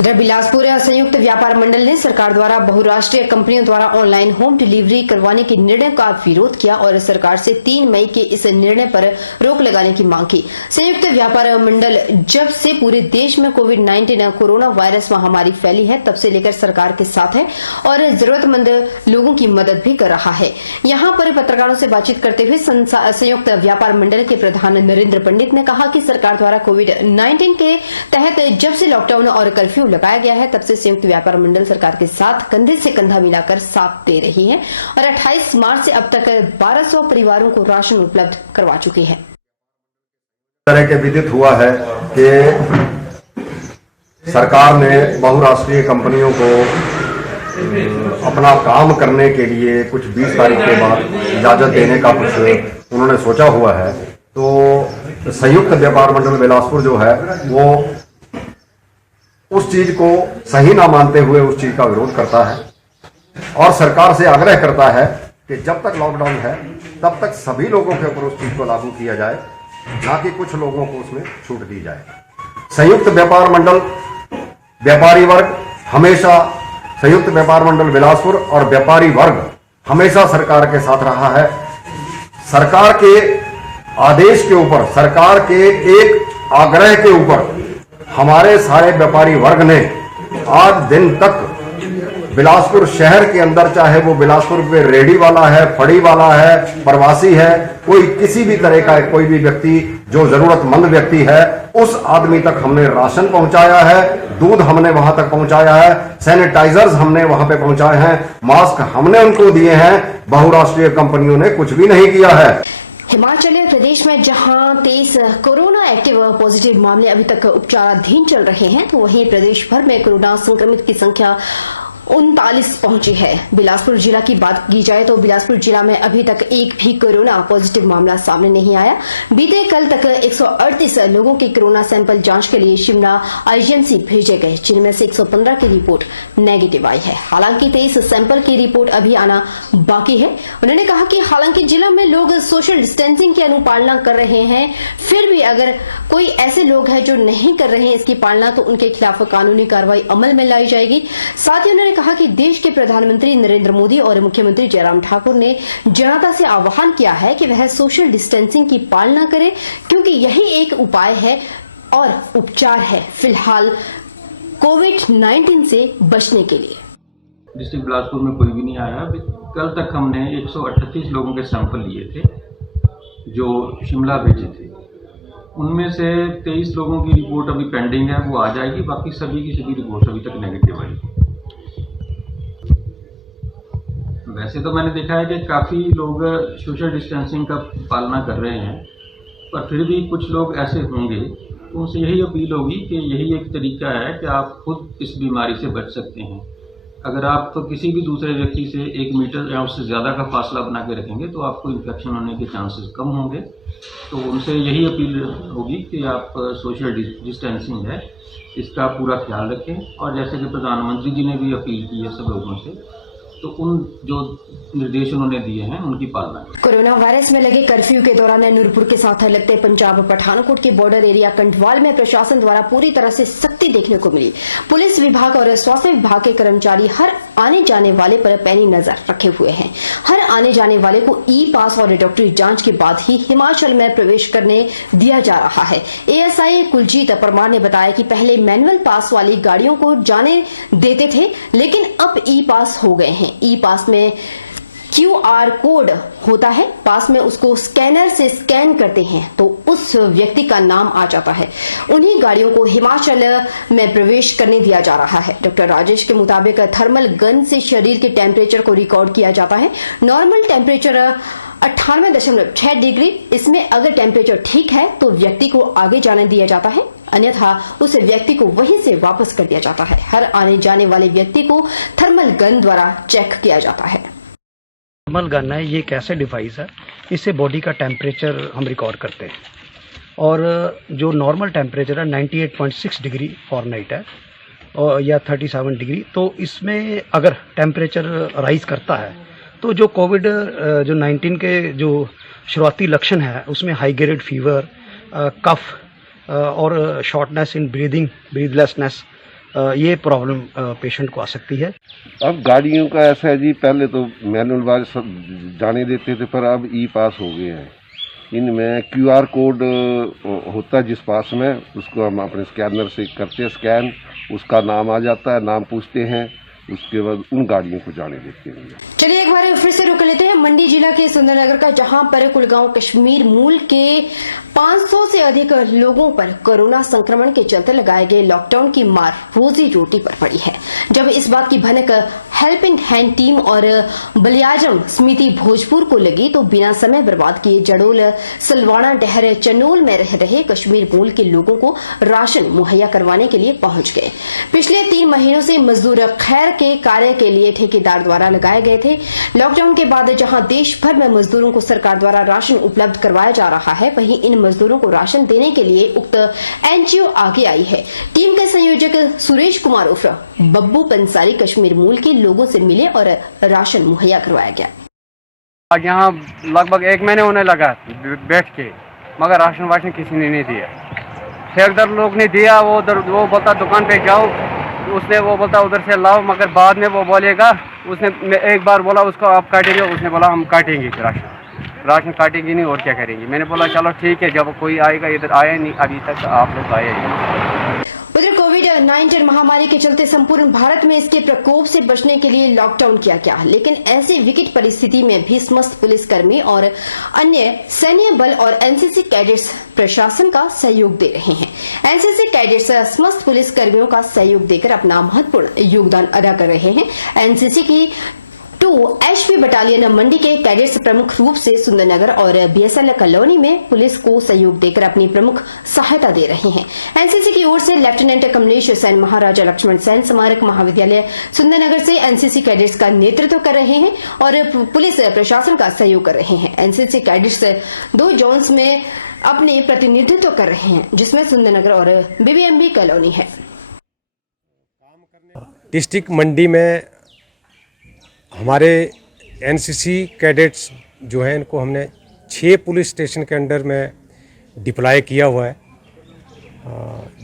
इधर बिलासपुर संयुक्त व्यापार मंडल ने सरकार द्वारा बहुराष्ट्रीय कंपनियों द्वारा ऑनलाइन होम डिलीवरी करवाने के निर्णय का विरोध किया और सरकार से 3 मई के इस निर्णय पर रोक लगाने की मांग की। संयुक्त व्यापार मंडल जब से पूरे देश में कोविड-19 कोरोना वायरस महामारी फैली है तब से लेकर सरकार के साथ है और जरूरतमंद लोगों की मदद भी कर रहा है। यहाँ पर पत्रकारों से बातचीत करते हुए संयुक्त व्यापार मंडल के प्रधान नरेंद्र पंडित ने कहा कि सरकार द्वारा कोविड-19 के तहत जब से लॉकडाउन और कर्फ्यू लगाया गया है तब से संयुक्त व्यापार मंडल सरकार के साथ कंधे से कंधा मिलाकर साथ दे रही है और 28 मार्च से अब तक 1200 परिवारों को राशन उपलब्ध करवा चुकी है। तरह के विदित हुआ है कि सरकार ने बहुराष्ट्रीय कंपनियों को अपना काम करने के लिए कुछ 20 तारीख के बाद इजाजत देने का कुछ उन्होंने सोचा हुआ है। तो संयुक्त व्यापार मंडल बिलासपुर जो है वो उस चीज को सही ना मानते हुए उस चीज का विरोध करता है और सरकार से आग्रह करता है कि जब तक लॉकडाउन है तब तक सभी लोगों के ऊपर उस चीज को लागू किया जाए, ना कि कुछ लोगों को उसमें छूट दी जाए। संयुक्त व्यापार मंडल व्यापारी वर्ग हमेशा संयुक्त व्यापार मंडल बिलासपुर और व्यापारी वर्ग हमेशा सरकार के साथ रहा है। सरकार के आदेश के ऊपर, सरकार के एक आग्रह के ऊपर हमारे सारे व्यापारी वर्ग ने आज दिन तक बिलासपुर शहर के अंदर, चाहे वो बिलासपुर पे रेडी वाला है, फड़ी वाला है, प्रवासी है, कोई किसी भी तरह का कोई भी व्यक्ति जो जरूरतमंद व्यक्ति है उस आदमी तक हमने राशन पहुंचाया है, दूध हमने वहां तक पहुंचाया है, सैनिटाइजर्स हमने वहां पे पहुंचाए हैं, मास्क हमने उनको दिए हैं। बहुराष्ट्रीय कंपनियों ने कुछ भी नहीं किया है। हिमाचल प्रदेश में जहां 23 कोरोना एक्टिव पॉजिटिव मामले अभी तक उपचाराधीन चल रहे हैं तो वहीं प्रदेश भर में कोरोना संक्रमित की संख्या 39 पहुंची है। बिलासपुर जिला की बात की जाए तो बिलासपुर जिला में अभी तक एक भी कोरोना पॉजिटिव मामला सामने नहीं आया। बीते कल तक 138 लोगों के कोरोना सैंपल जांच के लिए शिमला आईजीएमसी भेजे गए, जिनमें से 115 की रिपोर्ट नेगेटिव आई है। हालांकि 23 सैंपल की रिपोर्ट अभी आना बाकी है। उन्होंने कहा कि हालांकि जिला में लोग सोशल डिस्टेंसिंग की अनुपालना कर रहे हैं, फिर भी अगर कोई ऐसे लोग हैं जो नहीं कर रहे हैं इसकी पालना तो उनके खिलाफ कानूनी कार्रवाई अमल में लाई जाएगी। साथ ही उन्होंने कहा कि देश के प्रधानमंत्री नरेंद्र मोदी और मुख्यमंत्री जयराम ठाकुर ने जनता से आह्वान किया है कि वह सोशल डिस्टेंसिंग की पालना करे, क्योंकि यही एक उपाय है और उपचार है फिलहाल कोविड-19 से बचने के लिए। डिस्ट्रिक्ट बिलासपुर में कोई भी नहीं आया। कल तक हमने 138 लोगों के सैंपल लिए थे जो शिमला भेजे थे। उनमें से 23 लोगों की रिपोर्ट अभी पेंडिंग है, वो आ जाएगी। बाकी सभी की सभी रिपोर्ट अभी तक नेगेटिव आई। वैसे तो मैंने देखा है कि काफ़ी लोग सोशल डिस्टेंसिंग का पालना कर रहे हैं, पर फिर भी कुछ लोग ऐसे होंगे तो उनसे यही अपील होगी कि यही एक तरीका है कि आप खुद इस बीमारी से बच सकते हैं। अगर आप तो किसी भी दूसरे व्यक्ति से 1 मीटर या उससे ज़्यादा का फासला बना के रखेंगे तो आपको इन्फेक्शन होने के चांसेस कम होंगे। तो उनसे यही अपील होगी कि आप सोशल डिस्टेंसिंग है इसका पूरा ख्याल रखें, और जैसे कि प्रधानमंत्री जी ने भी अपील की है सब लोगों से, तो उन जो निर्देश उन्होंने दिए हैं उनकी पालना। कोरोना वायरस में लगे कर्फ्यू के दौरान नूरपुर के साथ लगते पंजाब पठानकोट के बॉर्डर एरिया कंटवाल में प्रशासन द्वारा पूरी तरह से सख्ती देखने को मिली। पुलिस विभाग और स्वास्थ्य विभाग के कर्मचारी हर आने जाने वाले पर पैनी नजर रखे हुए हैं। हर आने जाने वाले को ई पास और डॉक्टरी जांच के बाद ही हिमाचल में प्रवेश करने दिया जा रहा है। एएसआई कुलजीत परमार ने बताया कि पहले मैनुअल पास वाली गाड़ियों को जाने देते थे, लेकिन अब ई पास हो गए हैं। ई पास में QR कोड होता है, पास में उसको स्कैनर से स्कैन करते हैं तो उस व्यक्ति का नाम आ जाता है। उन्हीं गाड़ियों को हिमाचल में प्रवेश करने दिया जा रहा है। डॉक्टर राजेश के मुताबिक थर्मल गन से शरीर के टेम्परेचर को रिकॉर्ड किया जाता है। Normal temperature 98.6 degree. इसमें अगर टेम्परेचर ठीक है तो व्यक्ति को आगे जाने दिया जाता है, अन्यथा उस व्यक्ति को वहीं से वापस कर दिया जाता है। हर आने जाने वाले व्यक्ति को थर्मल गन द्वारा चेक किया जाता है। थर्मल गन है, ये एक ऐसा डिवाइस है, इससे बॉडी का टेम्परेचर हम रिकॉर्ड करते हैं और जो नॉर्मल टेम्परेचर है 98.6 डिग्री फॉरनाइट है और या 37 डिग्री, तो इसमें अगर टेम्परेचर राइज करता है तो जो कोविड जो 19 के जो शुरुआती लक्षण है उसमें हाई ग्रेड फीवर, कफ और शॉर्टनेस इन ब्रीदिंग, ब्रीथलेसनेस ये प्रॉब्लम पेशेंट को आ सकती है। अब गाड़ियों का ऐसा है जी, पहले तो मैनुअल वाले सब जाने देते थे, पर अब ई पास हो गए हैं। इनमें QR कोड होता है जिस पास में, उसको हम अपने स्कैनर से करते हैं स्कैन, उसका नाम आ जाता है, नाम पूछते हैं, उसके बाद उन गाड़ियों को जाने देते हैं। चलिए एक बार फिर से रुक लेते हैं मंडी जिला के सुंदरनगर का, जहां पर कुलगांव कश्मीर मूल के 500 से अधिक लोगों पर कोरोना संक्रमण के चलते लगाए गए लॉकडाउन की मार रोजी रोटी पर पड़ी है। जब इस बात की भनक हेल्पिंग हैंड टीम और बलियाजम समिति भोजपुर को लगी तो बिना समय बर्बाद किए जडोल, सलवाड़ा, डहर, चनोल में रह रहे कश्मीर मूल के लोगों को राशन मुहैया करवाने के लिए पहुंच गए। पिछले 3 महीनों से मजदूर खैर के कार्य के लिए ठेकेदार द्वारा लगाए गए थे। लॉकडाउन के बाद जहां देश भर में मजदूरों को सरकार द्वारा राशन उपलब्ध करवाया जा रहा है, वहीं इन मजदूरों को राशन देने के लिए उक्त NGO आगे आई है। टीम के संयोजक सुरेश कुमार उर्फ बब्बू पंसारी कश्मीर मूल के लोगों से मिले और राशन मुहैया करवाया गया। यहाँ लगभग 1 महीने होने लगा बैठ के, मगर राशन वाशन किसी ने नहीं दिया। ठेकेदार लोग ने दिया, वो बोलता दुकान पे जाओ, उसने वो बोलता उधर से लाओ, मगर बाद में वो बोलेगा, उसने एक बार बोला उसको आप काटेंगे, उसने बोला हम काटेंगे राशन काटेंगे नहीं और क्या करेंगे। मैंने बोला चलो ठीक है, जब कोई आएगा, इधर आया नहीं अभी तक, आप लोग आए नहीं। उधर कोविड-19 महामारी के चलते संपूर्ण भारत में इसके प्रकोप से बचने के लिए लॉकडाउन किया गया, लेकिन ऐसी विकट परिस्थिति में भी समस्त पुलिसकर्मी और अन्य सैन्य बल और NCC कैडेट्स प्रशासन का सहयोग दे रहे हैं। NCC कैडेट्स समस्त पुलिसकर्मियों का सहयोग देकर अपना महत्वपूर्ण योगदान अदा कर रहे हैं। NCC की 2 HP बटालियन मंडी के कैडेट्स प्रमुख रूप से सुंदरनगर और BSL कॉलोनी में पुलिस को सहयोग देकर अपनी प्रमुख सहायता दे रहे हैं। NCC की ओर से लेफ्टिनेंट कमलेश सेन महाराजा लक्ष्मण सेन स्मारक महाविद्यालय सुंदरनगर से NCC कैडेट्स का नेतृत्व कर रहे हैं और पुलिस प्रशासन का सहयोग कर रहे हैं। NCC कैडेट्स 2 जोन्स में अपने प्रतिनिधित्व कर रहे हैं, जिसमें सुंदरनगर और BBMB कॉलोनी है। डिस्ट्रिक्ट मंडी में हमारे NCC कैडेट्स जो हैं, इनको हमने 6 पुलिस स्टेशन के अंडर में डिप्लॉय किया हुआ है,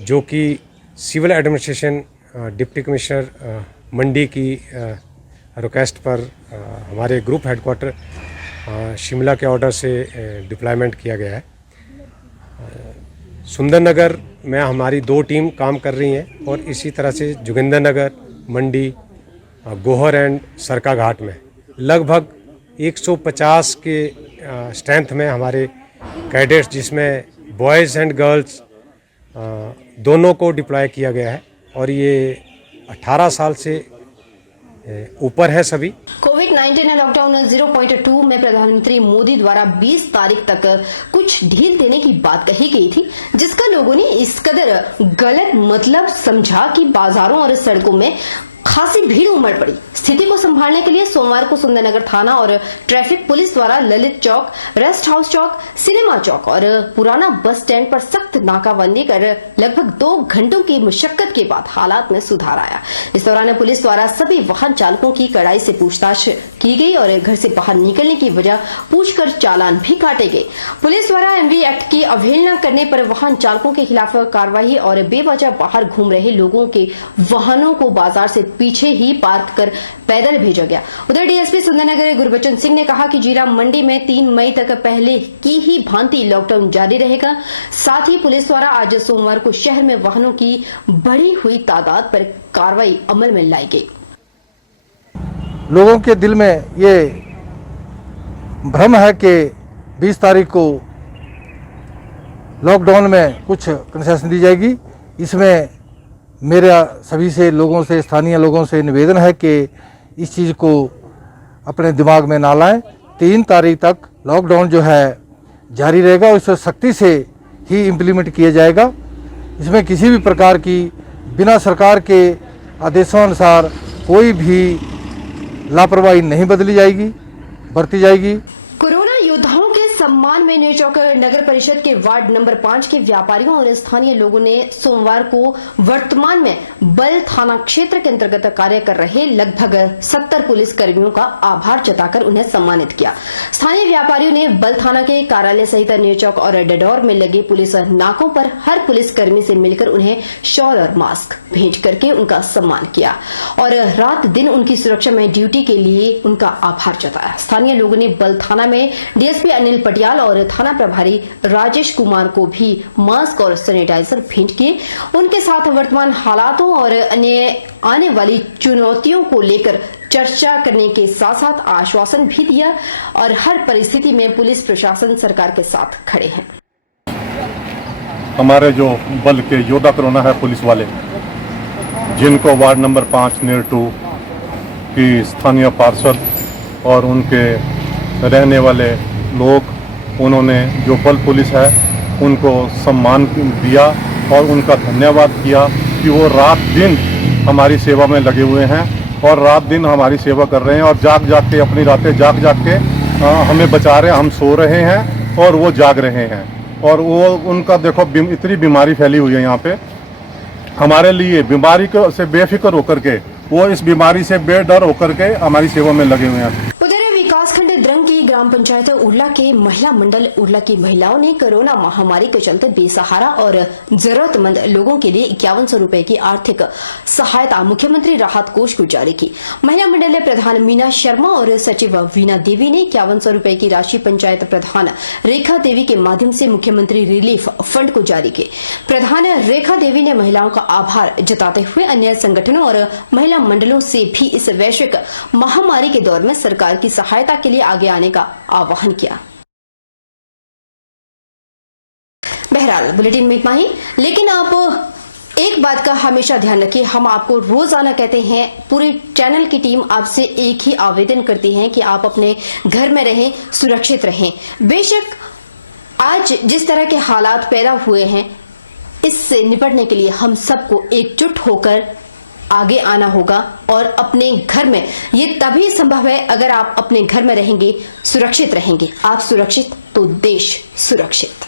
जो कि सिविल एडमिनिस्ट्रेशन डिप्टी कमिश्नर मंडी की रिक्वेस्ट पर हमारे ग्रुप हेडक्वार्टर शिमला के ऑर्डर से डिप्लॉयमेंट किया गया है। सुंदरनगर में हमारी 2 टीम काम कर रही हैं और इसी तरह से जोगिंदरनगर, मंडी, गोहर एंड सरका घाट में लगभग 150 के स्ट्रेंथ में हमारे कैडेट्स, जिसमें बॉयज़ एंड गर्ल्स दोनों को डिप्लॉय किया गया है और ये 18 साल से ऊपर है सभी। कोविड-19 लॉकडाउन 0.2 में प्रधानमंत्री मोदी द्वारा 20 तारीख तक कुछ ढील देने की बात कही गई थी, जिसका लोगों ने इस कदर गलत मतलब समझा कि बाजारों और सड़कों में खासी भीड़ उमड़ पड़ी। स्थिति को संभालने के लिए सोमवार को सुंदरनगर थाना और ट्रैफिक पुलिस द्वारा ललित चौक, रेस्ट हाउस चौक, सिनेमा चौक और पुराना बस स्टैंड पर सख्त नाकाबंदी कर लगभग 2 घंटों की मुशक्कत के बाद हालात में सुधार आया। इस दौरान पुलिस द्वारा सभी वाहन चालकों की कड़ाई से पूछताछ की गई और घर से बाहर निकलने की वजह पूछकर चालान भी काटे गए। पुलिस द्वारा MV एक्ट की अवहेलना करने पर वाहन चालकों के खिलाफ कार्रवाई और बेवजह बाहर घूम रहे लोगों के वाहनों को बाजार से पीछे ही पार्क कर पैदल भेजा गया। उधर DSP सुंदरनगर गुरबचन सिंह ने कहा कि जिला मंडी में 3 मई तक पहले की ही भांति लॉकडाउन जारी रहेगा। साथ ही पुलिस द्वारा आज सोमवार को शहर में वाहनों की बढ़ी हुई तादाद पर कार्रवाई अमल में लाई गई। लोगों के दिल में ये भ्रम है कि 20 तारीख को लॉकडाउन में कुछ कंसेशन दी जाएगी। इसमें मेरा सभी से लोगों से, स्थानीय लोगों से निवेदन है कि इस चीज़ को अपने दिमाग में ना लाएं। 3 तारीख तक लॉकडाउन जो है जारी रहेगा और इसे सख्ती से ही इम्प्लीमेंट किया जाएगा। इसमें किसी भी प्रकार की बिना सरकार के आदेशों अनुसार कोई भी लापरवाही नहीं बरती जाएगी। कोरोना योद्धाओं के सम्मान में में न्यूचौक नगर परिषद के वार्ड नंबर 5 के व्यापारियों और स्थानीय लोगों ने सोमवार को वर्तमान में बल थाना क्षेत्र के अंतर्गत कार्य कर रहे लगभग 70 पुलिस कर्मियों का आभार जताकर उन्हें सम्मानित किया। स्थानीय व्यापारियों ने बल थाना के कार्यालय सहित न्यूचौक और डडौर में लगे पुलिस नाकों पर हर पुलिस कर्मी से मिलकर उन्हें शॉल और मास्क भेंट करके उनका सम्मान किया और रात दिन उनकी सुरक्षा में ड्यूटी के लिए उनका आभार जताया। स्थानीय लोगों ने बल थाना में डीएसपी अनिल पटियाल और थाना प्रभारी राजेश कुमार को भी मास्क और सैनिटाइजर भेंट किए। उनके साथ वर्तमान हालातों और अन्य आने वाली चुनौतियों को लेकर चर्चा करने के साथ साथ आश्वासन भी दिया और हर परिस्थिति में पुलिस प्रशासन सरकार के साथ खड़े हैं। हमारे जो बल के योद्धा कोरोना है पुलिस वाले, जिनको वार्ड नंबर 5 नियर 2 की स्थानीय पार्षद और उनके रहने वाले लोग, उन्होंने जो बल पुलिस है उनको सम्मान दिया और उनका धन्यवाद किया कि वो रात दिन हमारी सेवा में लगे हुए हैं और रात दिन हमारी सेवा कर रहे हैं और जाग जाग के अपनी रातें जाग के हमें बचा रहे हैं। हम सो रहे हैं और वो जाग रहे हैं और वो उनका देखो इतनी बीमारी फैली हुई है यहाँ पे, हमारे लिए बीमारी से बेफिक्र होकर के वो इस बीमारी से बेडर होकर के हमारी सेवा में लगे हुए हैं। उधर विकासखंड द्रंग की ग्राम पंचायत उड़ला के महिला मंडल उड़ला की महिलाओं ने कोरोना महामारी के चलते बेसहारा और जरूरतमंद लोगों के लिए 5100 रुपए की आर्थिक सहायता मुख्यमंत्री राहत कोष को जारी की। महिला मंडल प्रधान मीना शर्मा और सचिव वीना देवी ने 5100 रुपए की राशि पंचायत प्रधान रेखा देवी के माध्यम से मुख्यमंत्री रिलीफ फंड को जारी की। प्रधान रेखा देवी ने महिलाओं का आभार जताते हुए अन्य संगठनों और महिला मंडलों से भी इस वैश्विक महामारी के दौर में सरकार की सहायता के लिए आगे आने का आह्वान किया। बहरहाल बुलेटिन में इतना ही, लेकिन आप एक बात का हमेशा ध्यान रखिए, हम आपको रोजाना कहते हैं, पूरी चैनल की टीम आपसे एक ही आवेदन करती है कि आप अपने घर में रहें, सुरक्षित रहें। बेशक आज जिस तरह के हालात पैदा हुए हैं, इससे निपटने के लिए हम सबको एकजुट होकर आगे आना होगा और अपने घर में, ये तभी संभव है अगर आप अपने घर में रहेंगे, सुरक्षित रहेंगे। आप सुरक्षित तो देश सुरक्षित।